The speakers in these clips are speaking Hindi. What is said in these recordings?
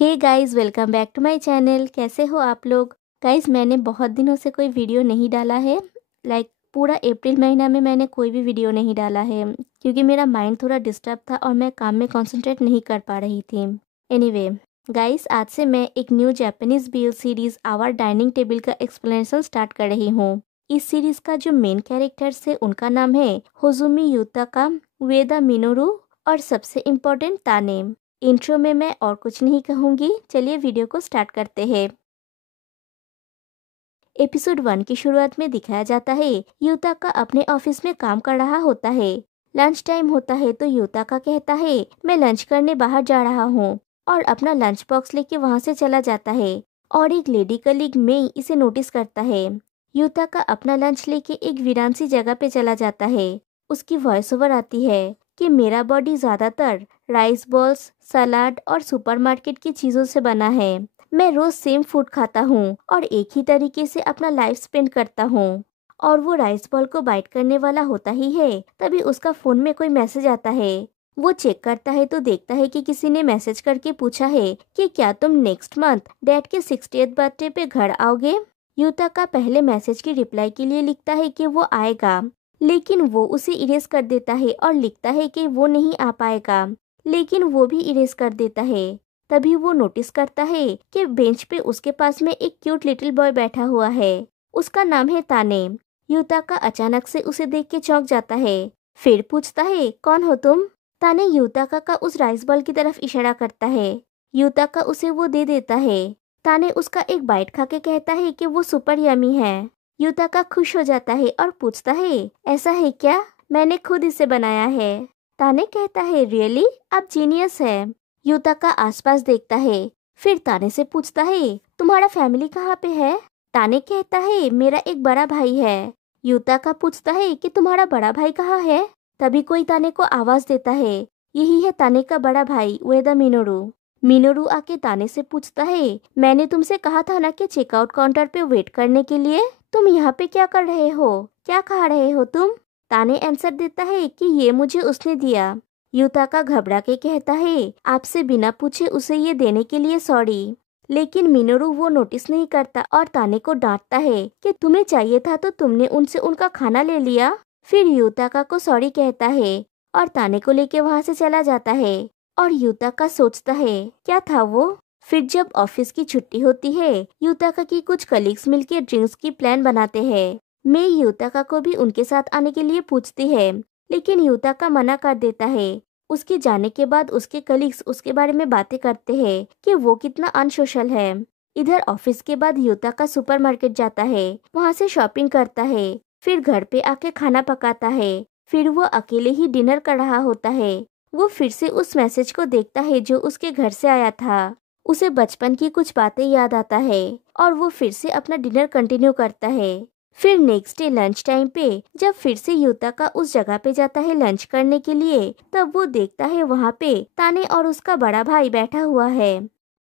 Hey guys, welcome back to my channel. कैसे हो आप लोग? गाइस, मैंने बहुत दिनों से कोई वीडियो नहीं डाला है। पूरा अप्रैल महीना में मैंने कोई भी वीडियो नहीं डाला है क्योंकि मेरा माइंड थोड़ा डिस्टर्ब था और मैं काम में कंसंट्रेट नहीं कर पा रही थी। एनीवे गाइस, आज से मैं एक new Japanese BL series our dining table का एक्सप्लेनेशन स्टार्ट कर रही हूँ। इस सीरीज का जो मेन कैरेक्टर्स है उनका नाम है होजुमी युताका, उएदा मिनोरू और सबसे इम्पोर्टेंट ताने। इंट्रो में मैं और कुछ नहीं कहूँगी, चलिए वीडियो को स्टार्ट करते हैं। एपिसोड 1 की शुरुआत में दिखाया जाता है युताका अपने ऑफिस में काम कर रहा होता है। लंच टाइम होता है तो युताका कहता है मैं लंच करने बाहर जा रहा हूँ और अपना लंच बॉक्स लेके वहाँ से चला जाता है। और एक लेडी कलीग मेई इसे नोटिस करता है। युताका अपना लंच लेके एक वीरान सी जगह पे चला जाता है। उसकी वॉइस ओवर आती है कि मेरा बॉडी ज्यादातर राइस बॉल्स, सलाद और सुपरमार्केट की चीजों से बना है। मैं रोज सेम फूड खाता हूँ और एक ही तरीके से अपना लाइफ स्पेंड करता हूँ। और वो राइस बॉल को बाइट करने वाला होता ही है, तभी उसका फोन में कोई मैसेज आता है। वो चेक करता है तो देखता है कि किसी ने मैसेज करके पूछा है कि क्या तुम नेक्स्ट मंथ डैड के 60th बर्थडे पे घर आओगे। युताका पहले मैसेज की रिप्लाई के लिए लिखता है कि वो आएगा, लेकिन वो उसे इरेज कर देता है और लिखता है कि वो नहीं आ पाएगा, लेकिन वो भी इरेज कर देता है। तभी वो नोटिस करता है कि बेंच पे उसके पास में एक क्यूट लिटिल बॉय बैठा हुआ है। उसका नाम है ताने। युताका अचानक से उसे देख के चौंक जाता है। फिर पूछता है कौन हो तुम। ताने युताका का उस राइस बॉल की तरफ इशारा करता है। युताका उसे वो दे देता है। ताने उसका एक बाइट खा के कहता है कि वो सुपर यमी है। युताका खुश हो जाता है और पूछता है ऐसा है क्या, मैंने खुद इसे बनाया है। ताने कहता है रियली, आप जीनियस है। युताका आसपास देखता है, फिर ताने से पूछता है तुम्हारा फैमिली कहाँ पे है। ताने कहता है मेरा एक बड़ा भाई है। युताका पूछता है कि तुम्हारा बड़ा भाई कहाँ है। तभी कोई ताने को आवाज देता है, यही है ताने का बड़ा भाई उएदा मिनोरू। मिनोरू आके ताने से पूछता है मैंने तुमसे कहा था ना कि चेकआउट काउंटर पे वेट करने के लिए, तुम यहाँ पे क्या कर रहे हो, क्या खा रहे हो तुम। ताने आंसर देता है कि ये मुझे उसने दिया। युताका घबरा के कहता है आपसे बिना पूछे उसे ये देने के लिए सॉरी। लेकिन मिनोरू वो नोटिस नहीं करता और ताने को डांटता है कि तुम्हें चाहिए था तो तुमने उनसे उनका खाना ले लिया। फिर युताका को सॉरी कहता है और ताने को लेके वहाँ से चला जाता है। और युताका सोचता है क्या था वो। फिर जब ऑफिस की छुट्टी होती है, युताका की कुछ कलीग्स मिलकर ड्रिंक्स की प्लान बनाते हैं। मैं युताका को भी उनके साथ आने के लिए पूछती है, लेकिन युताका मना कर देता है। उसके जाने के बाद उसके कलीग्स उसके बारे में बातें करते हैं कि वो कितना अनसोशल है। इधर ऑफिस के बाद युताका सुपरमार्केट जाता है, वहाँ से शॉपिंग करता है, फिर घर पे आके खाना पकाता है। फिर वो अकेले ही डिनर कर रहा होता है। वो फिर से उस मैसेज को देखता है जो उसके घर से आया था। उसे बचपन की कुछ बातें याद आता है और वो फिर से अपना डिनर कंटिन्यू करता है। फिर नेक्स्ट डे लंच टाइम पे जब फिर से युताका उस जगह पे जाता है लंच करने के लिए, तब वो देखता है वहाँ पे ताने और उसका बड़ा भाई बैठा हुआ है।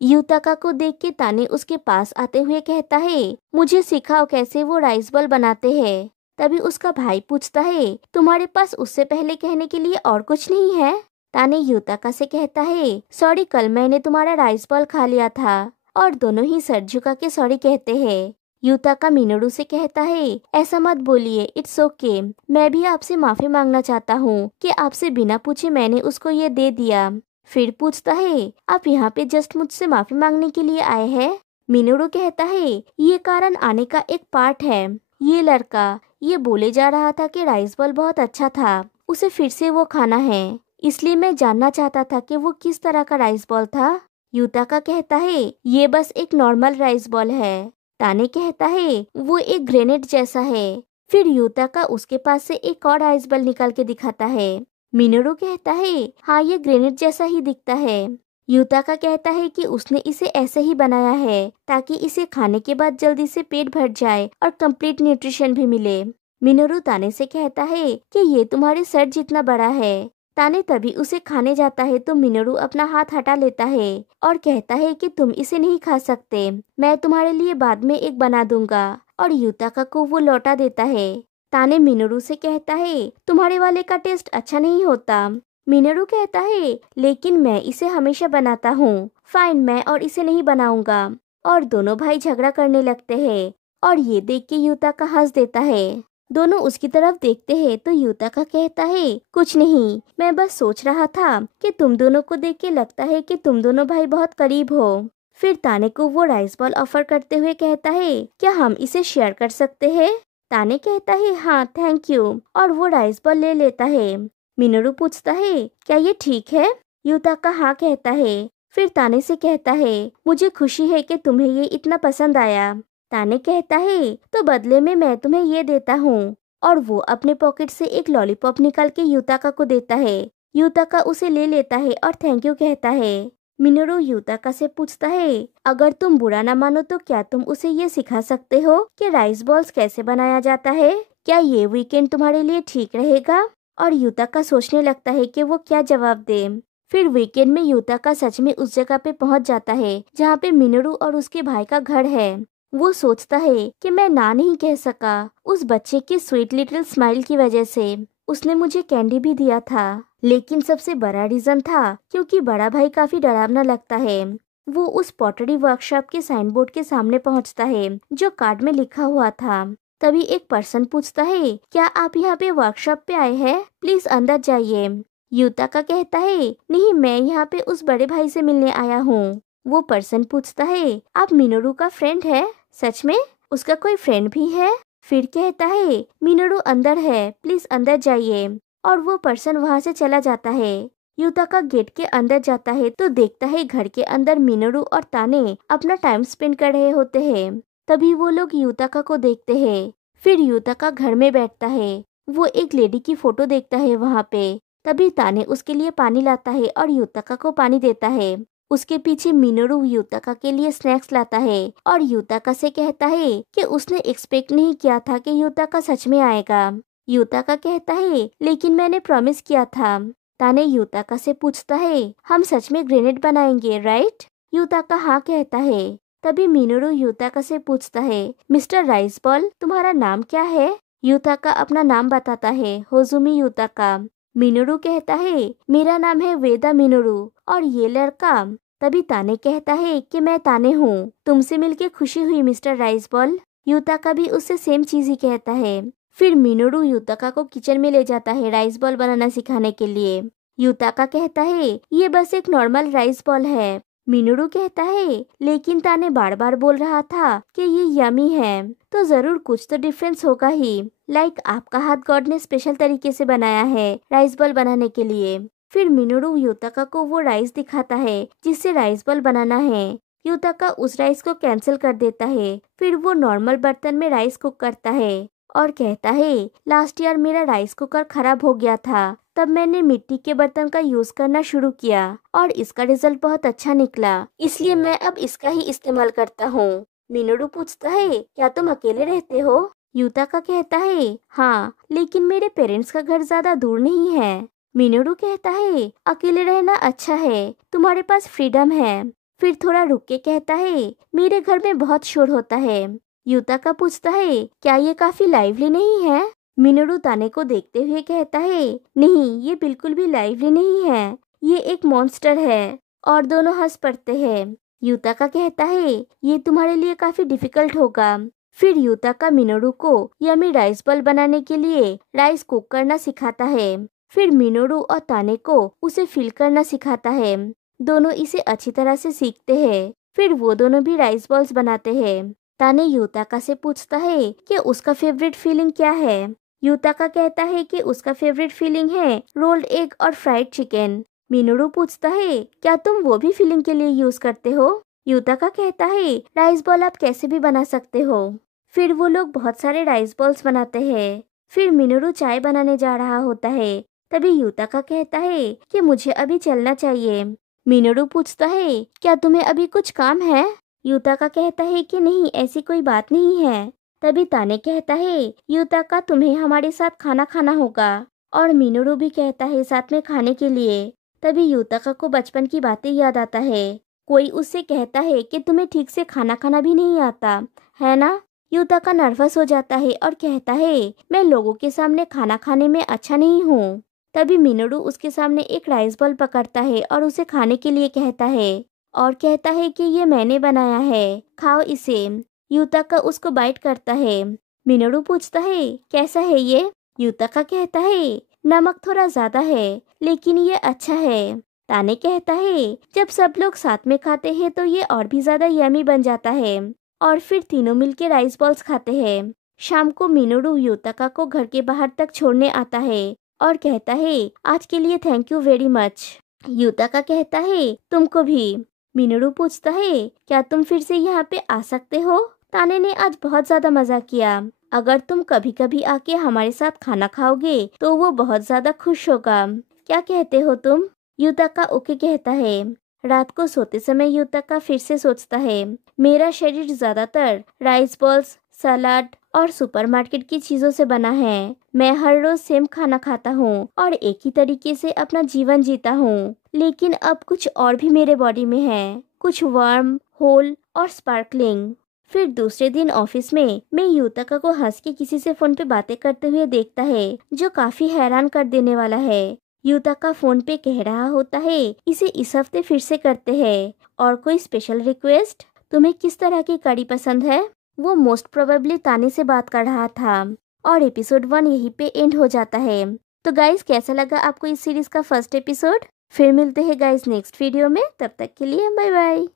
युताका को देख के ताने उसके पास आते हुए कहता है मुझे सिखाओ कैसे वो राइस बॉल बनाते हैं। तभी उसका भाई पूछता है तुम्हारे पास उससे पहले कहने के लिए और कुछ नहीं है। ताने युताका से कहता है सॉरी, कल मैंने तुम्हारा राइस बॉल खा लिया था। और दोनों ही सर झुका के सॉरी कहते हैं। युताका मिनोरू से कहता है ऐसा मत बोलिए, इट्स ओके, मैं भी आपसे माफी मांगना चाहता हूँ कि आपसे बिना पूछे मैंने उसको ये दे दिया। फिर पूछता है आप यहाँ पे जस्ट मुझसे माफी मांगने के लिए आए हैं। मिनोरू कहता है ये कारण आने का एक पार्ट है। ये लड़का ये बोले जा रहा था कि राइस बॉल बहुत अच्छा था, उसे फिर से वो खाना है, इसलिए मैं जानना चाहता था कि वो किस तरह का राइस बॉल था। युताका कहता है ये बस एक नॉर्मल राइस बॉल है। ताने कहता है वो एक ग्रेनेड जैसा है। फिर युताका उसके पास से एक और राइस बॉल निकाल के दिखाता है। मिनोरू कहता है हाँ, ये ग्रेनेड जैसा ही दिखता है। युताका कहता है कि उसने इसे ऐसे ही बनाया है ताकि इसे खाने के बाद जल्दी से पेट भर जाए और कंप्लीट न्यूट्रिशन भी मिले। मिनोरू ताने से कहता है कि ये तुम्हारे सर जितना बड़ा है। ताने तभी उसे खाने जाता है तो मिनोरू अपना हाथ हटा लेता है और कहता है कि तुम इसे नहीं खा सकते, मैं तुम्हारे लिए बाद में एक बना दूंगा। और युताका को वो लौटा देता है। ताने मिनोरू से कहता है तुम्हारे वाले का टेस्ट अच्छा नहीं होता। मिनोरू कहता है लेकिन मैं इसे हमेशा बनाता हूँ फाइन, मैं और इसे नहीं बनाऊंगा। और दोनों भाई झगड़ा करने लगते हैं और ये देख के युताका हंस देता है। दोनों उसकी तरफ देखते हैं तो युताका कहता है, कुछ नहीं, मैं बस सोच रहा था कि तुम दोनों को देख के लगता है कि तुम दोनों भाई बहुत करीब हो। फिर ताने को वो राइस बॉल ऑफर करते हुए कहता है, क्या हम इसे शेयर कर सकते हैं? ताने कहता है, हाँ थैंक यू, और वो राइस बॉल ले लेता है। मिनोरू पूछता है, क्या ये ठीक है? युताका हाँ कहता है। फिर ताने से कहता है, मुझे खुशी है कि तुम्हें ये इतना पसंद आया। ताने कहता है, तो बदले में मैं तुम्हें ये देता हूँ, और वो अपने पॉकेट से एक लॉलीपॉप निकाल के युताका को देता है। युताका उसे ले लेता है और थैंक यू कहता है। मिनोरू युताका से पूछता है, अगर तुम बुरा ना मानो तो क्या तुम उसे ये सिखा सकते हो कि राइस बॉल्स कैसे बनाया जाता है? क्या ये वीकेंड तुम्हारे लिए ठीक रहेगा? और युताका सोचने लगता है कि वो क्या जवाब दे। फिर वीकेंड में युताका सच में उस जगह पे पहुंच जाता है जहाँ पे मिनोरू और उसके भाई का घर है। वो सोचता है कि मैं ना नहीं कह सका उस बच्चे की स्वीट लिटिल स्माइल की वजह से। उसने मुझे कैंडी भी दिया था, लेकिन सबसे बड़ा रीजन था क्योंकि बड़ा भाई काफी डरावना लगता है। वो उस पॉटरी वर्कशॉप के साइन बोर्ड के सामने पहुंचता है जो कार्ड में लिखा हुआ था। तभी एक पर्सन पूछता है, क्या आप यहाँ पे वर्कशॉप पे आए हैं? प्लीज अंदर जाइए। युताका कहता है, नहीं, मैं यहाँ पे उस बड़े भाई से मिलने आया हूँ। वो पर्सन पूछता है, आप मिनोरू का फ्रेंड है? सच में? उसका कोई फ्रेंड भी है? फिर कहता है, मिनोरू अंदर है, प्लीज अंदर जाइए। और वो पर्सन वहाँ से चला जाता है। युताका गेट के अंदर जाता है तो देखता है घर के अंदर मिनोरू और ताने अपना टाइम स्पेंड कर रहे होते हैं। तभी वो लोग युताका को देखते हैं। फिर युताका घर में बैठता है। वो एक लेडी की फोटो देखता है वहाँ पे। तभी ताने उसके लिए पानी लाता है और युताका को पानी देता है। उसके पीछे मिनोरू युताका के लिए स्नैक्स लाता है और युताका से कहता है कि उसने एक्सपेक्ट नहीं किया था कि युताका सच में आएगा। युताका कहता है, लेकिन मैंने प्रॉमिस किया था। ताने युताका से पूछता है, हम सच में ग्रेनेड बनाएंगे राइट? युताका हाँ कहता है। तभी मिनोरू युताका से पूछता है, मिस्टर राइस बॉल, तुम्हारा नाम क्या है? युताका अपना नाम बताता है, होजुमी युताका। मिनोरू कहता है, मेरा नाम है वेदा मिनोरू, और ये लड़का। तभी ताने कहता है कि मैं ताने हूँ, तुमसे मिलके खुशी हुई मिस्टर राइस बॉल। युताका भी उससे सेम चीज ही कहता है। फिर मिनोरू युताका को किचन में ले जाता है राइस बॉल बनाना सिखाने के लिए। युताका कहता है, ये बस एक नॉर्मल राइस बॉल है। मिनोरू कहता है, लेकिन ताने बार बार बोल रहा था कि ये यमी है, तो जरूर कुछ तो डिफरेंस होगा ही। लाइक आपका हाथ गॉड ने स्पेशल तरीके से बनाया है राइस बॉल बनाने के लिए। फिर मिनोरू युताका को वो राइस दिखाता है जिससे राइस बॉल बनाना है। युताका उस राइस को कैंसिल कर देता है। फिर वो नॉर्मल बर्तन में राइस कुक करता है और कहता है, लास्ट ईयर मेरा राइस कुकर खराब हो गया था, तब मैंने मिट्टी के बर्तन का यूज करना शुरू किया और इसका रिजल्ट बहुत अच्छा निकला, इसलिए मैं अब इसका ही इस्तेमाल करता हूँ। मिनोरू पूछता है, क्या तुम अकेले रहते हो? युताका कहता है, हाँ, लेकिन मेरे पेरेंट्स का घर ज्यादा दूर नहीं है। मिनोरू कहता है, अकेले रहना अच्छा है, तुम्हारे पास फ्रीडम है। फिर थोड़ा रुक के कहता है, मेरे घर में बहुत शोर होता है। युताका पूछता है, क्या ये काफी लाइवली नहीं है? मिनोरू ताने को देखते हुए कहता है, नहीं, ये बिल्कुल भी लाइवली नहीं है, ये एक मॉन्स्टर है। और दोनों हंस पड़ते हैं। युताका कहता है, ये तुम्हारे लिए काफी डिफिकल्ट होगा। फिर युताका मिनोरू को यमी राइस बॉल बनाने के लिए राइस कुक करना सिखाता है। फिर मिनोरू और ताने को उसे फिल करना सिखाता है। दोनों इसे अच्छी तरह से सीखते हैं। फिर वो दोनों भी राइस बॉल्स बनाते हैं। ताने युताका से पूछता है कि उसका फेवरेट फीलिंग क्या है। युताका कहता है कि उसका फेवरेट फीलिंग है रोल्ड एग और फ्राइड चिकन। मिनोरू पूछता है, क्या तुम वो भी फीलिंग के लिए यूज करते हो? युताका कहता है, राइस बॉल आप कैसे भी बना सकते हो। फिर वो लोग बहुत सारे राइस बॉल्स बनाते हैं। फिर मिनोरू चाय बनाने जा रहा होता है। तभी युताका कहता है कि मुझे अभी चलना चाहिए। मिनोरू पूछता है, क्या तुम्हें अभी कुछ काम है? युताका कहता है कि नहीं, ऐसी कोई बात नहीं है। तभी ताने कहता है, युताका तुम्हें हमारे साथ खाना खाना होगा। और मिनोरू भी कहता है साथ में खाने के लिए। तभी युताका को बचपन की बातें याद आता है। कोई उससे कहता है कि तुम्हें ठीक से खाना खाना भी नहीं आता है ना? युताका नर्वस हो जाता है और कहता है, मैं लोगों के सामने खाना खाने में अच्छा नहीं हूँ। तभी मिनोरू उसके सामने एक राइस बॉल पकड़ता है और उसे खाने के लिए कहता है। और कहता है कि ये मैंने बनाया है, खाओ इसे। युताका उसको बाइट करता है। मिनोरू पूछता है कैसा है ये? युताका कहता है नमक थोड़ा ज्यादा है लेकिन ये अच्छा है। ताने कहता है जब सब लोग साथ में खाते हैं तो ये और भी ज्यादा यमी बन जाता है। और फिर तीनों मिलके राइस बॉल्स खाते हैं। शाम को मिनोरू युताका को घर के बाहर तक छोड़ने आता है और कहता है आज के लिए थैंक यू वेरी मच। युताका कहता है तुमको भी। मिनोरू पूछता है क्या तुम फिर से यहाँ पे आ सकते हो? ताने ने आज बहुत ज्यादा मजा किया। अगर तुम कभी कभी आके हमारे साथ खाना खाओगे तो वो बहुत ज्यादा खुश होगा। क्या कहते हो तुम? युताका ओके कहता है। रात को सोते समय युताका फिर से सोचता है मेरा शरीर ज्यादातर राइस बॉल्स, सलाद और सुपरमार्केट की चीजों से बना है। मैं हर रोज सेम खाना खाता हूँ और एक ही तरीके से अपना जीवन जीता हूँ। लेकिन अब कुछ और भी मेरे बॉडी में है, कुछ वार्म, होल और स्पार्कलिंग। फिर दूसरे दिन ऑफिस में मैं युताका को हंस के किसी से फोन पे बातें करते हुए देखता है जो काफी हैरान कर देने वाला है। युताका फोन पे कह रहा होता है इसे इस हफ्ते फिर से करते हैं। और कोई स्पेशल रिक्वेस्ट? तुम्हें किस तरह की कड़ी पसंद है? वो मोस्ट प्रोबेबली ताने से बात कर रहा था। और एपिसोड 1 यहीं पे एंड हो जाता है। तो गाइस कैसा लगा आपको इस सीरीज का फर्स्ट एपिसोड? फिर मिलते हैं गाइस नेक्स्ट वीडियो में। तब तक के लिए बाय बाय।